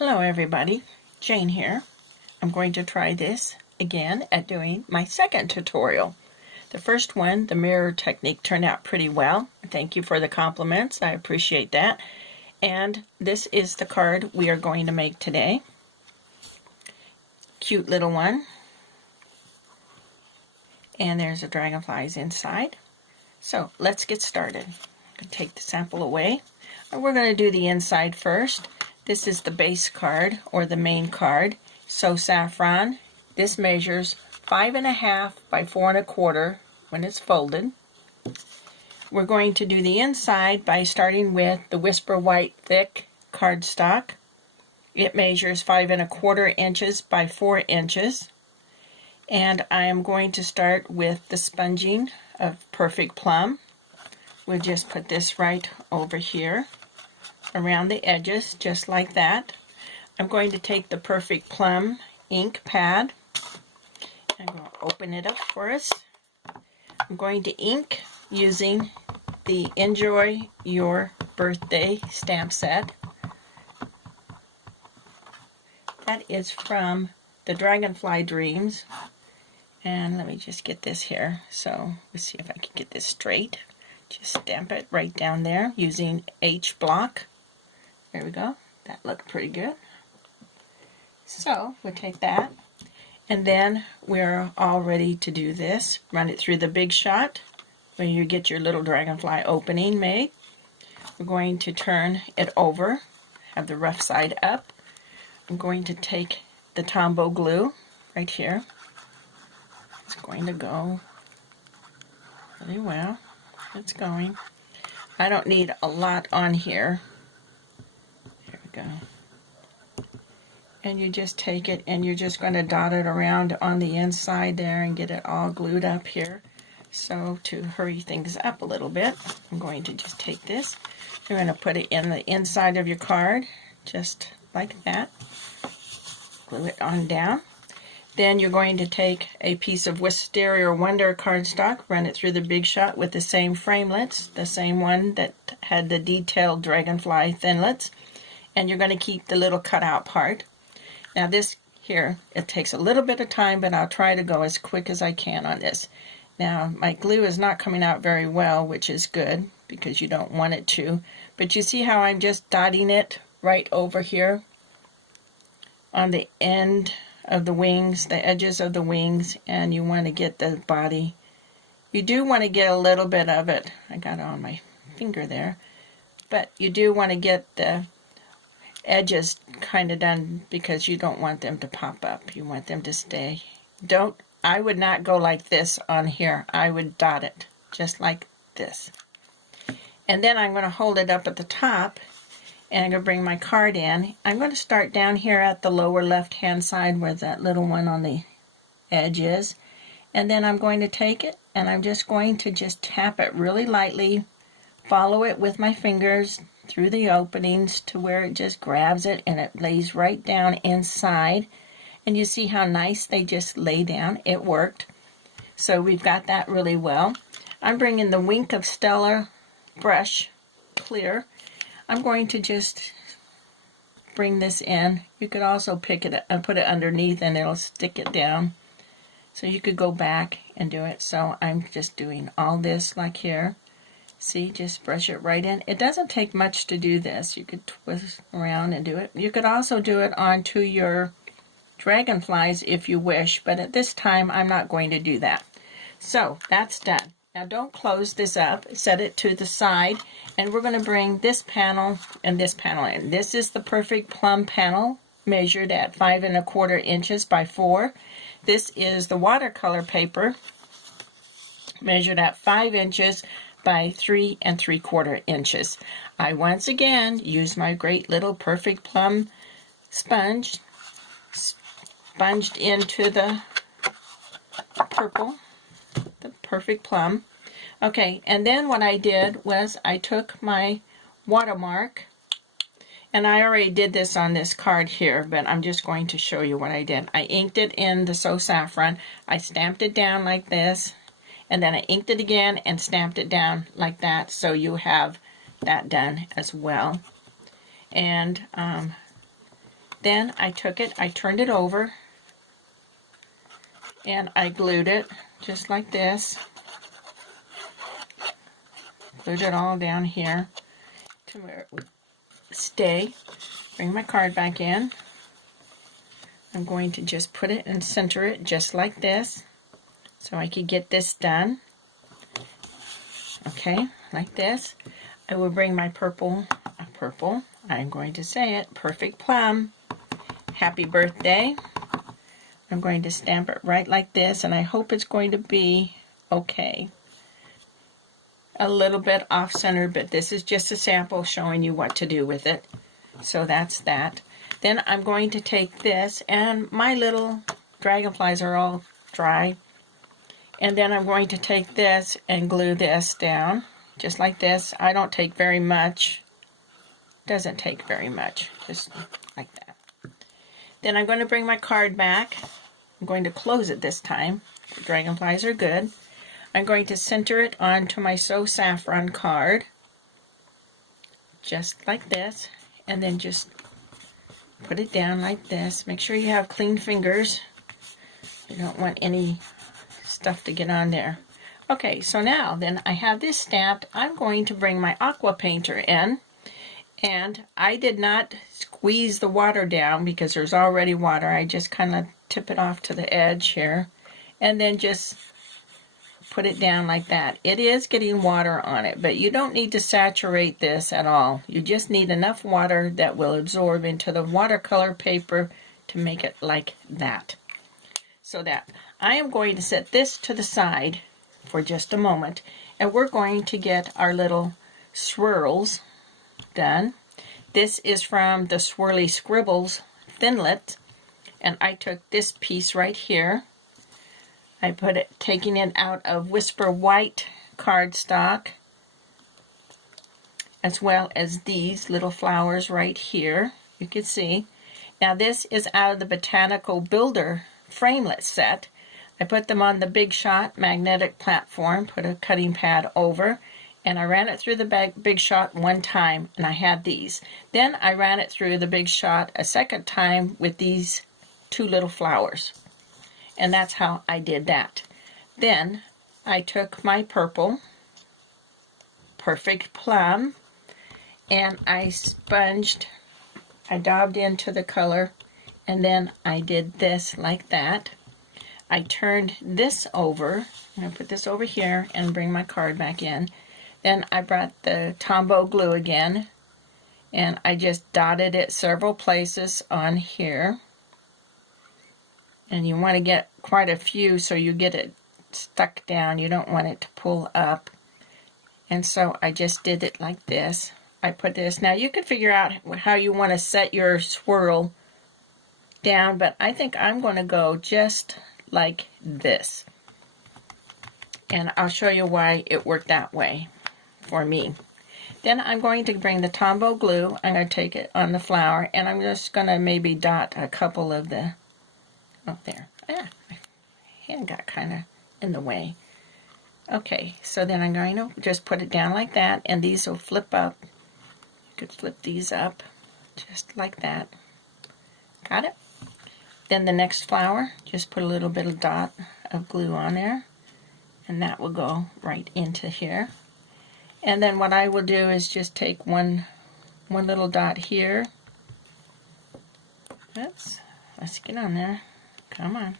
Hello everybody, Jane here. I'm going to try this again at doing my second tutorial. The first one, the mirror technique, turned out pretty well. Thank you for the compliments, I appreciate that. And this is the card we are going to make today. Cute little one. And there's the dragonflies inside. So let's get started. I'm going to take the sample away. And we're going to do the inside first. This is the base card, or the main card, So Saffron. This measures 5.5 by 4.25 when it's folded. We're going to do the inside by starting with the Whisper White Thick cardstock. It measures 5.25 inches by 4 inches. And I am going to start with the sponging of Perfect Plum. We'll just put this right over here around the edges, just like that. I'm going to take the Perfect Plum ink pad. I'm going to open it up for us. I'm going to ink using the Enjoy Your Birthday stamp set. That is from the Dragonfly Dreams. And let me just get this here. So let's see if I can get this straight. Just stamp it right down there using H block. There we go. That looked pretty good. So we'll take that, and then we're all ready to do this. Run it through the Big Shot when you get your little dragonfly opening made. We're going to turn it over, have the rough side up. I'm going to take the Tombow glue right here. It's going to go really well. It's going. I don't need a lot on here. Go. And you just take it and you're just going to dot it around on the inside there and get it all glued up here. So to hurry things up a little bit, I'm going to just take this. You're going to put it in the inside of your card, just like that. Glue it on down. Then you're going to take a piece of Wisteria Wonder cardstock, run it through the Big Shot with the same framelits, the same one that had the detailed dragonfly thinlits. And you're going to keep the little cutout part. Now this here, it takes a little bit of time, but I'll try to go as quick as I can on this. Now my glue is not coming out very well, which is good because you don't want it to. But you see how I'm just dotting it right over here on the end of the wings, the edges of the wings, and you want to get the body. You do want to get a little bit of it. I got it on my finger there. But you do want to get the edges kind of done because you don't want them to pop up. You want them to stay. I would not go like this on here. I would dot it just like this. And then I'm going to hold it up at the top and I'm going to bring my card in. I'm going to start down here at the lower left hand side where that little one on the edge is. And then I'm going to take it and I'm just going to tap it really lightly, follow it with my fingers through the openings to where it just grabs it and it lays right down inside. And you see how nice they just lay down. It worked. So we've got that really well. I'm bringing the Wink of Stella brush clear. I'm going to just bring this in. You could also pick it and put it underneath and it'll stick it down. So you could go back and do it. So I'm just doing all this like here. See, just brush it right in. It doesn't take much to do this. You could twist around and do it. You could also do it onto your dragonflies if you wish, but at this time I'm not going to do that. So that's done. Now don't close this up. Set it to the side, and we're going to bring this panel and this panel in. This is the Perfect Plum panel, measured at 5.25 inches by 4. This is the watercolor paper, measured at 5 inches by 3 3/4 inches. I once again use my great little Perfect Plum sponge, sponged into the purple, the Perfect Plum. Okay, and then what I did was I took my watermark, and I already did this on this card here, but I'm just going to show you what I did. I inked it in the So Saffron. I stamped it down like this. And then I inked it again and stamped it down like that, so you have that done as well. And Then I took it, I turned it over, and I glued it just like this. Glued it all down here to where it would stay. Bring my card back in. I'm going to just put it and center it just like this so I could get this done. Okay, like this. I will bring my purple, I'm going to say it, Perfect Plum. Happy birthday. I'm going to stamp it right like this, and I hope it's going to be okay. A little bit off-center, but this is just a sample showing you what to do with it. So that's that. Then I'm going to take this, and my little dragonflies are all dry. And then I'm going to take this and glue this down, just like this. I don't take very much. Doesn't take very much, just like that. Then I'm going to bring my card back. I'm going to close it this time. The dragonflies are good. I'm going to center it onto my So Saffron card, just like this, and then just put it down like this. Make sure you have clean fingers. You don't want any stuff to get on there. Okay, so now then I have this stamped. I'm going to bring my aqua painter in, and I did not squeeze the water down because there's already water. I just kind of tip it off to the edge here and then just put it down like that. It is getting water on it, but you don't need to saturate this at all. You just need enough water that will absorb into the watercolor paper to make it like that. So that I am going to set this to the side for just a moment, and we're going to get our little swirls done. This is from the Swirly Scribbles Thinlet, and I took this piece right here. I put it, taking it out of Whisper White cardstock, as well as these little flowers right here. You can see. Now this is out of the Botanical Builder framelit set. I put them on the Big Shot magnetic platform, put a cutting pad over, and I ran it through the Big Shot one time, and I had these. Then I ran it through the Big Shot a second time with these two little flowers. And that's how I did that. Then I took my purple, Perfect Plum, and I sponged, I daubed into the color, and then I did this like that. I turned this over. I'm going to put this over here and bring my card back in. Then I brought the Tombow glue again, and I just dotted it several places on here. And you want to get quite a few so you get it stuck down. You don't want it to pull up. And so I just did it like this. I put this. Now you can figure out how you want to set your swirl down, but I think I'm going to go just like this. And I'll show you why it worked that way for me. Then I'm going to bring the Tombow glue. I'm going to take it on the flower, and I'm just going to maybe dot a couple of the, up there. Ah, my hand got kind of in the way. Okay, so then I'm going to just put it down like that, and these will flip up. You could flip these up just like that. Got it? Then the next flower, just put a little bit of dot of glue on there, and that will go right into here. And then what I will do is just take one little dot here. Oops, let's get on there. Come on.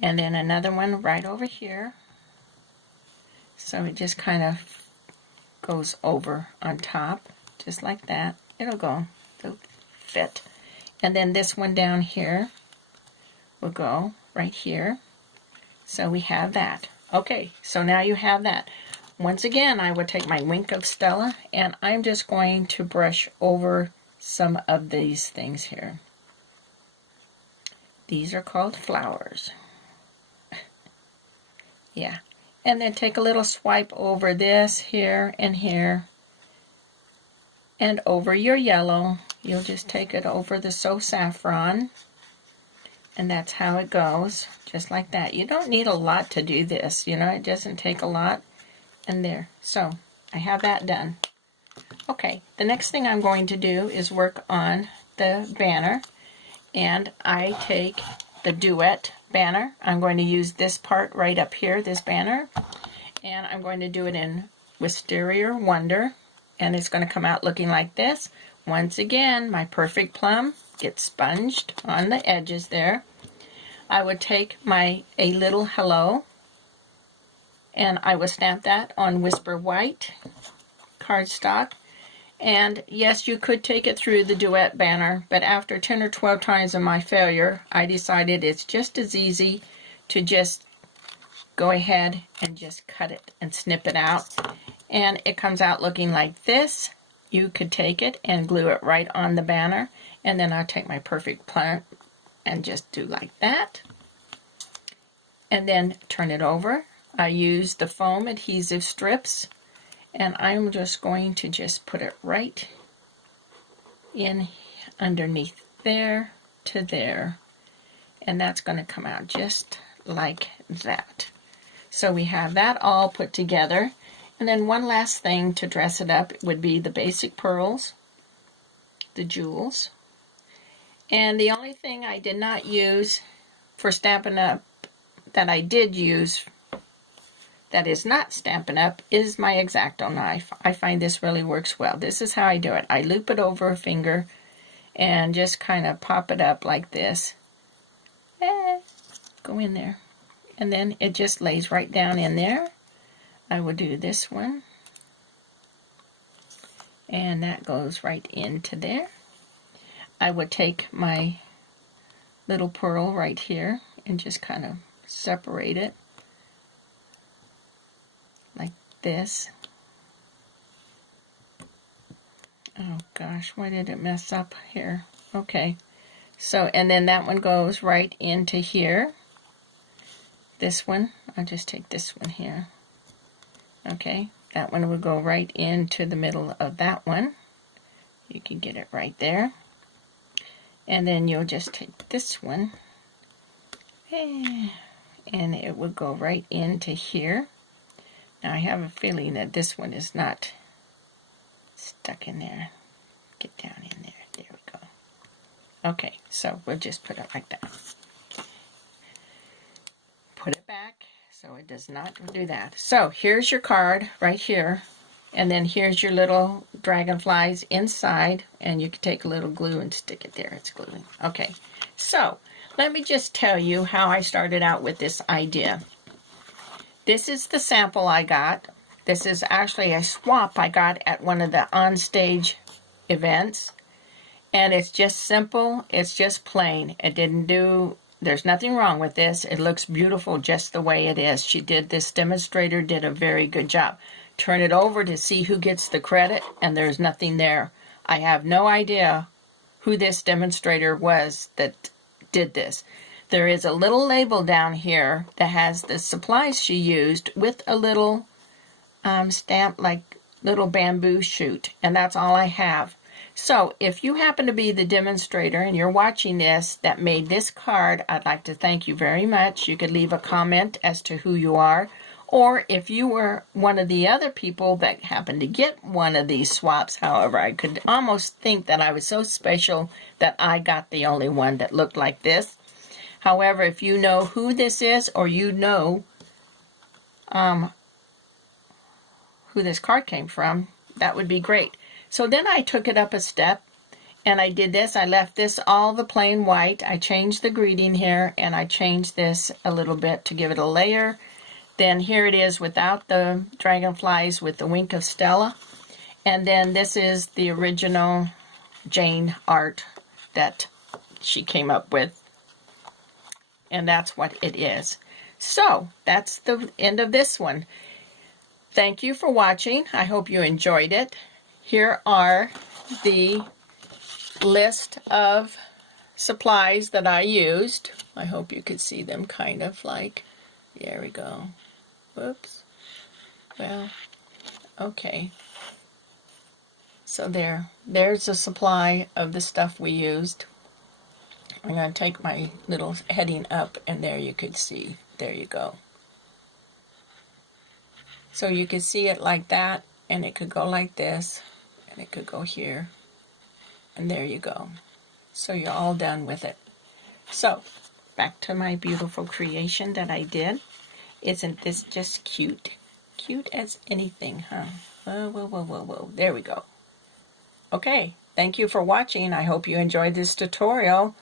And then another one right over here. So it just kind of goes over on top, just like that. It'll fit. And then this one down here will go right here. So we have that. Okay, so now you have that. Once again, I would take my Wink of Stella, and I'm just going to brush over some of these things here. These are called flowers. Yeah. And then take a little swipe over this here and here. And over your yellow, you'll just take it over the So Saffron. And that's how it goes, just like that. You don't need a lot to do this, you know, it doesn't take a lot. And there, so I have that done. Okay, the next thing I'm going to do is work on the banner, and I take the duet banner. I'm going to use this part right up here, this banner, and I'm going to do it in Wisteria Wonder, and it's going to come out looking like this. Once again, my perfect plum gets sponged on the edges there. I would take a little hello, and I would stamp that on Whisper White cardstock. And yes, you could take it through the duet banner, but after 10 or 12 times of my failure, I decided it's just as easy to just go ahead and just cut it and snip it out. And it comes out looking like this. You could take it and glue it right on the banner, and then I'll take my perfect plum and just do like that. And then turn it over. I use the foam adhesive strips, and I'm just going to just put it right in underneath there to there, and that's going to come out just like that. So we have that all put together, and then one last thing to dress it up would be the basic pearls, the jewels, and the only thing I did not use for Stampin' Up that I did use that is not Stampin' Up is my X-Acto knife. I find this really works well. This is how I do it. I loop it over a finger and just kind of pop it up like this. Go in there. And then it just lays right down in there. I will do this one. And that goes right into there. I would take my little pearl right here and just kind of separate it like this. Oh gosh, why did it mess up here? Okay, so and then that one goes right into here. This one, I'll just take this one here. Okay, that one will go right into the middle of that one. You can get it right there. And then you'll just take this one, and it will go right into here. Now I have a feeling that this one is not stuck in there. Get down in there. There we go. Okay, so we'll just put it like that. Put it back so it does not do that. So here's your card right here. And then here's your little dragonflies inside, and you can take a little glue and stick it there. It's gluing. Okay, so let me just tell you how I started out with this idea. This is the sample I got. This is actually a swap I got at one of the on-stage events. And it's just simple. It's just plain. It didn't do... There's nothing wrong with this. It looks beautiful just the way it is. This demonstrator did a very good job. Turn it over to see who gets the credit, and there's nothing there. I have no idea who this demonstrator was that did this. There is a little label down here that has the supplies she used with a little stamp, like little bamboo shoot, and that's all I have. So if you happen to be the demonstrator and you're watching this that made this card, I'd like to thank you very much. You could leave a comment as to who you are. Or if you were one of the other people that happened to get one of these swaps, however, I could almost think that I was so special that I got the only one that looked like this. However, if you know who this is, or you know who this card came from, that would be great. So then I took it up a step, and I did this. I left this all the plain white. I changed the greeting here, and I changed this a little bit to give it a layer. Then here it is without the dragonflies with the wink of Stella. And then this is the original Jane art that she came up with. And that's what it is. So that's the end of this one. Thank you for watching. I hope you enjoyed it. Here are the list of supplies that I used. I hope you could see them kind of like, there we go. Whoops. Well, okay. So there's a supply of the stuff we used. I'm going to take my little heading up, and there you could see. There you go. So you could see it like that, and it could go like this, and it could go here, and there you go. So you're all done with it. So, back to my beautiful creation that I did. Isn't this just cute? Cute as anything, huh? Whoa, whoa, whoa, whoa, whoa. There we go. Okay, thank you for watching. I hope you enjoyed this tutorial.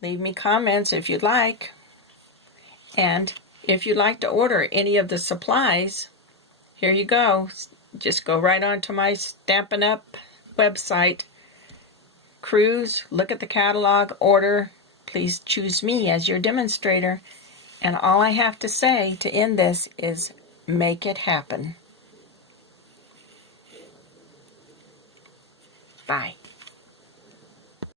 Leave me comments if you'd like. And if you'd like to order any of the supplies, here you go. Just go right onto my Stampin' Up! Website. Cruise, look at the catalog, order. Please choose me as your demonstrator. And all I have to say to end this is make it happen. Bye.